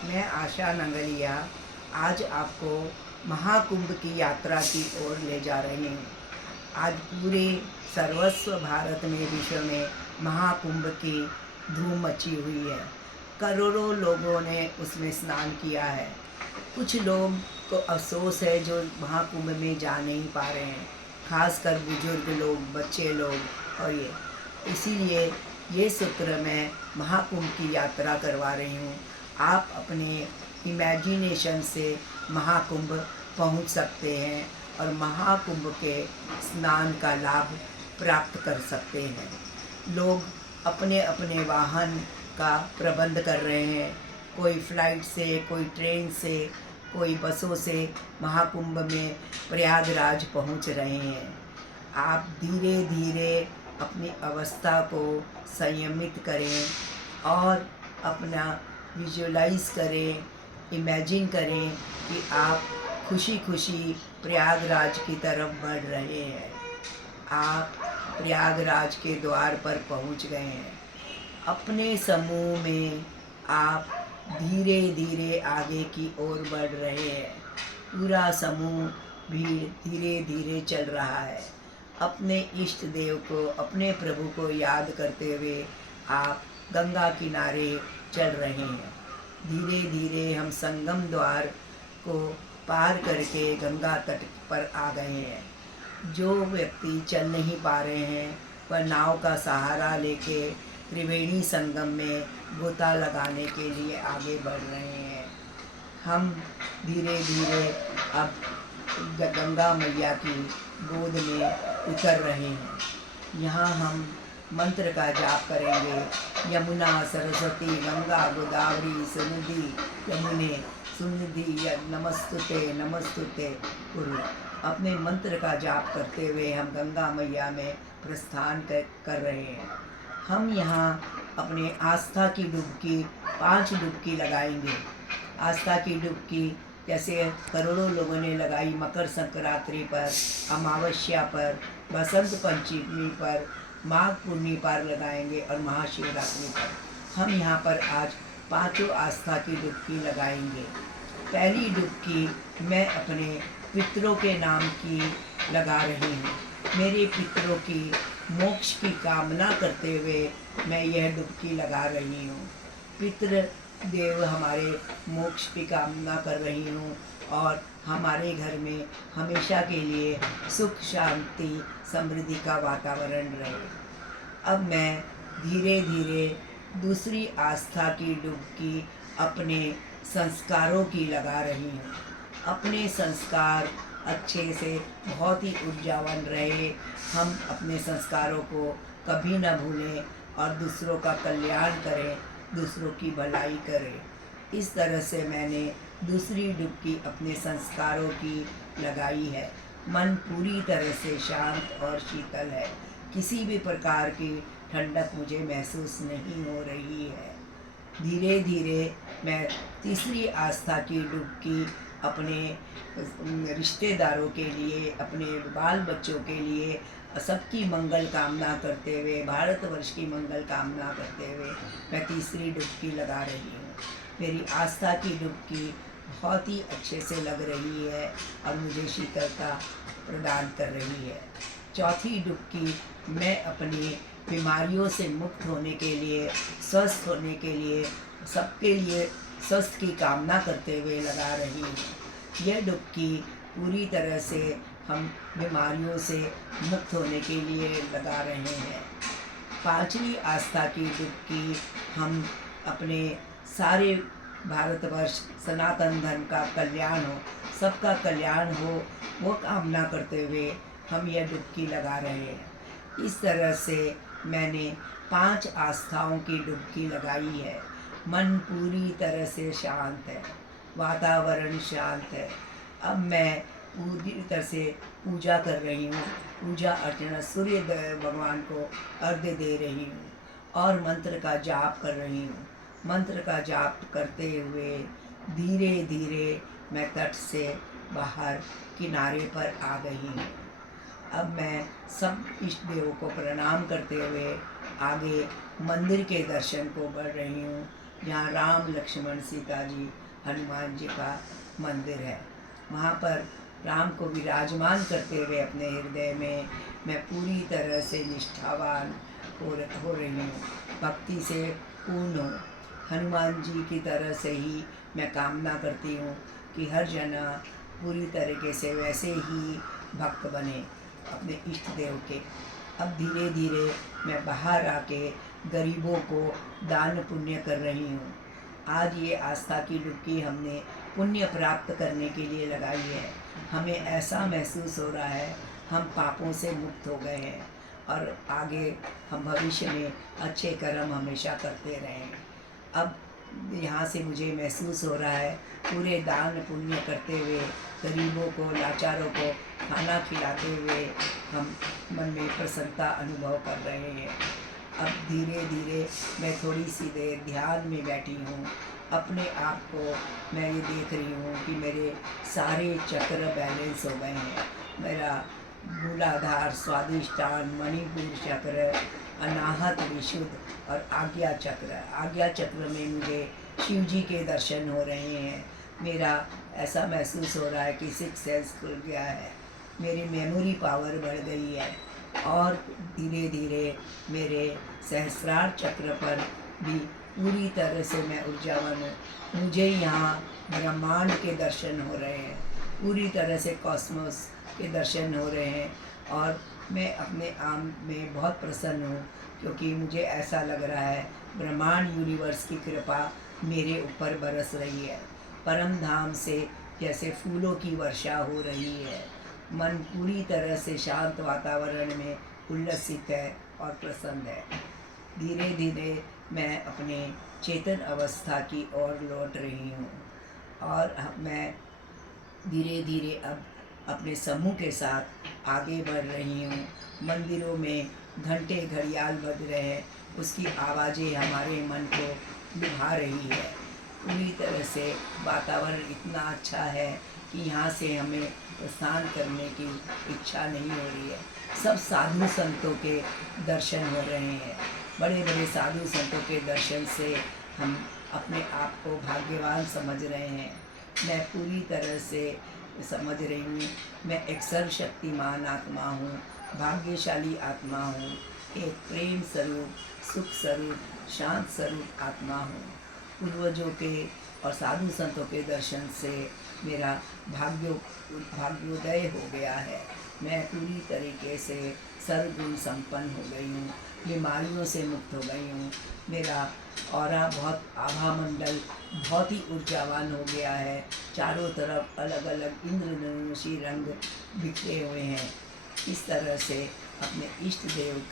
मैं आशा नंगलिया आज आपको महाकुंभ की यात्रा की ओर ले जा रही हूँ। आज पूरे सर्वस्व भारत में, विश्व में महाकुंभ की धूम मची हुई है। करोड़ों लोगों ने उसमें स्नान किया है। कुछ लोग को अफसोस है जो महाकुंभ में जा नहीं पा रहे हैं, खासकर बुजुर्ग लोग, बच्चे लोग। और ये इसीलिए ये शुक्र मैं महाकुंभ की यात्रा करवा रही हूँ। आप अपने इमेजिनेशन से महाकुंभ पहुँच सकते हैं और महाकुंभ के स्नान का लाभ प्राप्त कर सकते हैं। लोग अपने अपने वाहन का प्रबंध कर रहे हैं, कोई फ्लाइट से, कोई ट्रेन से, कोई बसों से महाकुंभ में प्रयागराज पहुंच रहे हैं। आप धीरे धीरे अपनी अवस्था को संयमित करें और अपना विजुलाइज करें, इमेजिन करें कि आप खुशी खुशी प्रयागराज की तरफ बढ़ रहे हैं। आप प्रयागराज के द्वार पर पहुंच गए हैं। अपने समूह में आप धीरे धीरे आगे की ओर बढ़ रहे हैं। पूरा समूह भी धीरे धीरे चल रहा है। अपने इष्ट देव को, अपने प्रभु को याद करते हुए आप गंगा किनारे चल रहे हैं। धीरे धीरे हम संगम द्वार को पार करके गंगा तट पर आ गए हैं। जो व्यक्ति चल नहीं पा रहे हैं वह नाव का सहारा लेके त्रिवेणी संगम में गोता लगाने के लिए आगे बढ़ रहे हैं। हम धीरे धीरे अब गंगा मैया की गोद में उतर रहे हैं। यहाँ हम मंत्र का जाप करेंगे। यमुना सरस्वती गंगा गोदावरी सुनिधि यमुने सुनिधि नमस्तुते नमस्तुते कुरु। अपने मंत्र का जाप करते हुए हम गंगा मैया में प्रस्थान कर रहे हैं। हम यहाँ अपने आस्था की डुबकी 5 डुबकी लगाएंगे। आस्था की डुबकी जैसे करोड़ों लोगों ने लगाई मकर संक्रांति पर, अमावस्या पर, बसंत पंचमी पर, माघ पूर्णिमा पर लगाएंगे और महाशिवरात्रि पर। हम यहाँ पर आज 5 आस्था की डुबकी लगाएंगे। पहली डुबकी मैं अपने पितरों के नाम की लगा रही हूँ। मेरे पितरों की मोक्ष की कामना करते हुए मैं यह डुबकी लगा रही हूँ। पितृ देव हमारे मोक्ष की कामना कर रही हूँ और हमारे घर में हमेशा के लिए सुख शांति समृद्धि का वातावरण रहे। अब मैं धीरे धीरे दूसरी आस्था की डुबकी अपने संस्कारों की लगा रही हूँ। अपने संस्कार अच्छे से बहुत ही ऊर्जावान रहे। हम अपने संस्कारों को कभी न भूलें और दूसरों का कल्याण करें, दूसरों की भलाई करें। इस तरह से मैंने दूसरी डुबकी अपने संस्कारों की लगाई है। मन पूरी तरह से शांत और शीतल है। किसी भी प्रकार की ठंडक मुझे महसूस नहीं हो रही है। धीरे धीरे मैं तीसरी आस्था की डुबकी अपने रिश्तेदारों के लिए, अपने बाल बच्चों के लिए, सबकी मंगल कामना करते हुए, भारतवर्ष की मंगल कामना करते हुए मैं तीसरी डुबकी लगा रही हूँ। मेरी आस्था की डुबकी बहुत ही अच्छे से लग रही है और मुझे शीतलता प्रदान कर रही है। चौथी डुबकी मैं अपनी बीमारियों से मुक्त होने के लिए, स्वस्थ होने के लिए, सबके लिए स्वस्थ की कामना करते हुए लगा रही हूँ। यह डुबकी पूरी तरह से हम बीमारियों से मुक्त होने के लिए लगा रहे हैं। पांचवी आस्था की डुबकी हम अपने सारे भारतवर्ष सनातन धर्म का कल्याण हो, सबका कल्याण हो, वो कामना करते हुए हम यह डुबकी लगा रहे हैं। इस तरह से मैंने 5 आस्थाओं की डुबकी लगाई है। मन पूरी तरह से शांत है, वातावरण शांत है। अब मैं पूरी तरह से पूजा कर रही हूँ। पूजा अर्चना सूर्य भगवान को अर्घ्य दे रही हूँ और मंत्र का जाप कर रही हूँ। मंत्र का जाप करते हुए धीरे धीरे मैं तट से बाहर किनारे पर आ गई हूँ। अब मैं सब इष्ट देवों को प्रणाम करते हुए आगे मंदिर के दर्शन को बढ़ रही हूँ। जहाँ राम लक्ष्मण सीता जी हनुमान जी का मंदिर है। वहाँ पर राम को विराजमान करते हुए अपने हृदय में मैं पूरी तरह से निष्ठावान हो रही हूँ, भक्ति से पूर्ण हूँ। हनुमान जी की तरह से ही मैं कामना करती हूँ कि हर जना पूरी तरीके से वैसे ही भक्त बने अपने इष्ट देव के। अब धीरे धीरे मैं बाहर आके गरीबों को दान पुण्य कर रही हूँ। आज ये आस्था की डुबकी हमने पुण्य प्राप्त करने के लिए लगाई है। हमें ऐसा महसूस हो रहा है हम पापों से मुक्त हो गए हैं और आगे हम भविष्य में अच्छे कर्म हमेशा करते रहें। अब यहाँ से मुझे महसूस हो रहा है पूरे दान पुण्य करते हुए गरीबों को लाचारों को खाना खिलाते हुए हम मन में प्रसन्नता अनुभव कर रहे हैं। अब धीरे धीरे मैं थोड़ी सी देर ध्यान में बैठी हूँ। अपने आप को मैं ये देख रही हूँ कि मेरे सारे चक्र बैलेंस हो गए हैं। मेरा मूलाधार, स्वादिष्ठान, मणिपुर चक्र, अनाहत, विशुद्ध और आज्ञा चक्र में मुझे शिव जी के दर्शन हो रहे हैं। मेरा ऐसा महसूस हो रहा है कि 6 सेंस खुल गया है, मेरी मेमोरी पावर बढ़ गई है और धीरे धीरे मेरे सहस्रार चक्र पर भी पूरी तरह से मैं ऊर्जावान हूँ। मुझे यहाँ ब्रह्मांड के दर्शन हो रहे हैं, पूरी तरह से कॉस्मोस के दर्शन हो रहे हैं और मैं अपने आप में बहुत प्रसन्न हूँ क्योंकि मुझे ऐसा लग रहा है ब्रह्मांड यूनिवर्स की कृपा मेरे ऊपर बरस रही है। परम धाम से जैसे फूलों की वर्षा हो रही है। मन पूरी तरह से शांत वातावरण में उल्लसित है और प्रसन्न है। धीरे धीरे मैं अपने चेतन अवस्था की ओर लौट रही हूँ और मैं धीरे धीरे अब अपने समूह के साथ आगे बढ़ रही हूँ। मंदिरों में घंटे घड़ियाल बज रहे हैं, उसकी आवाज़ें हमारे मन को लुभा रही है। पूरी तरह से वातावरण इतना अच्छा है कि यहाँ से हमें प्रस्थान करने की इच्छा नहीं हो रही है। सब साधु संतों के दर्शन हो रहे हैं। बड़े बड़े साधु संतों के दर्शन से हम अपने आप को भाग्यवान समझ रहे हैं। मैं पूरी तरह से समझ रही हूँ मैं एक सर्वशक्तिमान आत्मा हूँ, भाग्यशाली आत्मा हूँ, एक प्रेम स्वरूप, सुख स्वरूप, शांत स्वरूप आत्मा हूँ। पूर्वजों के और साधु संतों के दर्शन से मेरा भाग्योदय हो गया है। मैं पूरी तरीके से सर्वगुण संपन्न हो गई हूँ, बीमारियों से मुक्त हो गई हूँ। मेरा ऑरा बहुत आभा मंडल बहुत ही ऊर्जावान हो गया है। चारों तरफ अलग अलग इंद्रधनुषी रंग बिखरे हुए हैं। इस तरह से अपने इष्ट देव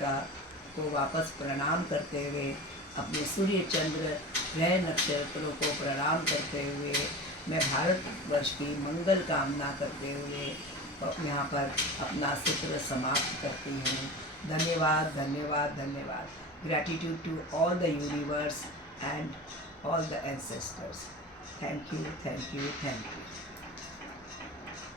को वापस प्रणाम करते हुए, अपने सूर्य चंद्र ग्रह नक्षत्रों को प्रणाम करते हुए, मैं भारतवर्ष की मंगल कामना करते हुए यहाँ पर अपना सत्र समाप्त करती हूँ। धन्यवाद धन्यवाद धन्यवाद। Gratitude to all the universe and all the ancestors. Thank you, thank you, thank you.